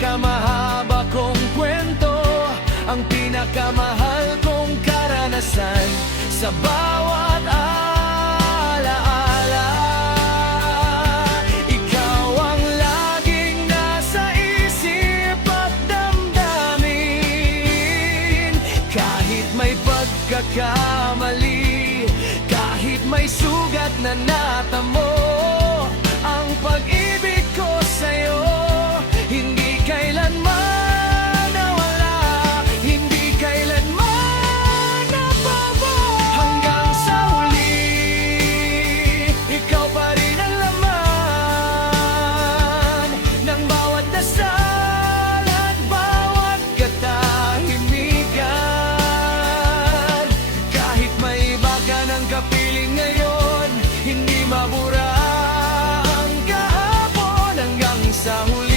pinakamahaba kong kwento, ang pinakamahal kong karanasan sa bawat alaala. Ikaw ang laging nasa isip at damdamin. Kahit may pagkakamali, kahit may sugat na natamo, ang pag-ibig ko sa'yo hindi kailanman nawala, hindi kailanman nabago. Hanggang sa huli, ikaw pa rin ang laman ng bawat dasal at bawat katahimikan. Kahit may iba ka ng kapiling ngayon, hindi mabura ang kahapon. Hanggang sa huli,